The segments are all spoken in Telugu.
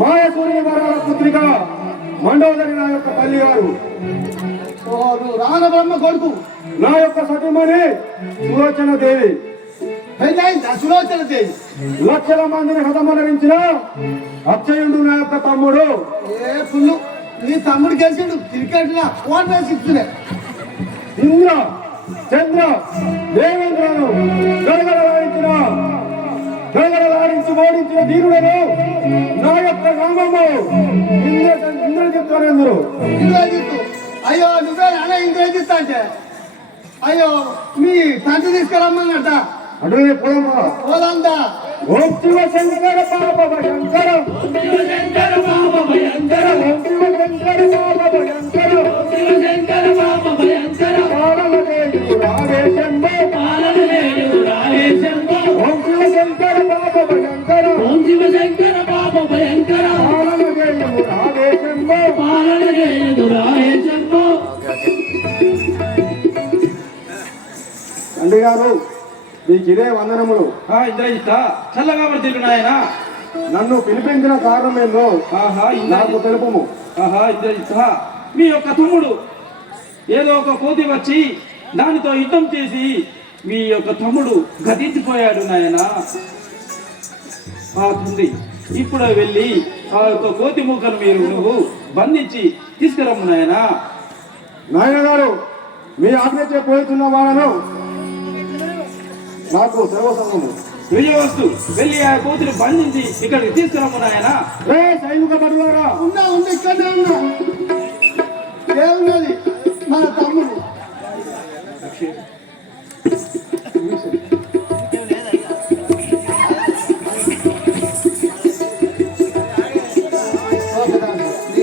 మాయసూరి వరాల పుత్రిక మండోదరి నా యొక్క తల్లి గారు. రావణ బ్రహ్మ కొడుకు నా యొక్క సతీమణి సులోచన దేవి. సులోచన దేవి లక్షల మందిని హతమరణించిన అక్షయుడు నా యొక్క తమ్ముడు. ఏ ఫుల్ నీ తమ్ముడు గెలిచాడు క్రికెట్ లా ఓట్ వేసి ఇస్తున్నా. ఇంద్ర చంద్ర దేవేంద్రను గడగడలాడించి ఓడించిన ధీరుడను నా యొక్క నామము ఇంద్రజిత్ అనేందురు. ఇంద్రజిత్తు అయ్యో నువ్వే అనే ఇంద్రజిత్ అంటే అయ్యో మీ తండ్రి తీసుకురమ్మన్నట అడుగునే పోదమ్మా పోదందా. ఓం శివ శంకర పాప భయంకర, ఓం శివ శంకర పాప భయంకర, ఓం శివ శంకర పాప భయంకర, ఓం శివ శంకర పాప భయంకర, పాలనదేయుడు రావేశంబో, పాలనదేయుడు రావేశంబో, ఓం శివ శంకర పాప భయంకర, ఓం శివ శంకర పాప భయంకర, పాలనదేయుడు రావేశంబో, పాలనదేయుడు రావేశంబో. తండ్రి గారు మీకు ఇదే వందనములు. ఇంద్రజిత్ చల్లగా వర్తిల్లు నాయన. నన్ను పిలిపించిన కారణం ఏందో నాకు తెలుపుము. ఇంద్రజిత్ మీ యొక్క తమ్ముడు ఏదో ఒక కోతి వచ్చి దానితో యుద్ధం చేసి మీ యొక్క తమ్ముడు గతించిపోయాడు నాయన. తండ్రి ఇప్పుడు వెళ్ళి ఆ యొక్క కోతి మూకను నువ్వు బంధించి తీసుకురమ్ము నాయన. నాయన గారు మీ ఆజ్ఞ పోతున్న వాళ్ళను నాకు సర్వసంగము విజయవస్తు వెళ్ళి ఆ కోతిని బంధించి ఇక్కడికి తీసుకురమ్ము నాయన. సైనిక పడులారా ఉన్నా ఇక్కడే ఉన్నా. ఏమున్నది మన తమ్ముడు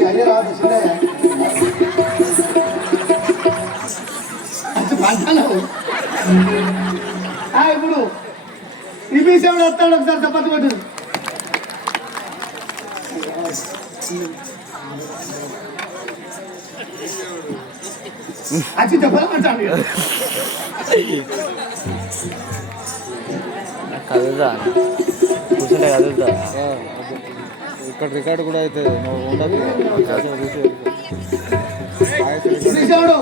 అయ్యే రాదు ఇప్పుడు ఈ విషయంలో వస్తాడు. ఒకసారి చపాతి కొట్టు. అది చెప్పమంటాను కదులుతా కూర్చుంటే కదులుతా. ఇక్కడ రికార్డు కూడా అవుతుంది. నువ్వు ఉండదు శ్రీశవుడు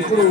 ఇప్పుడు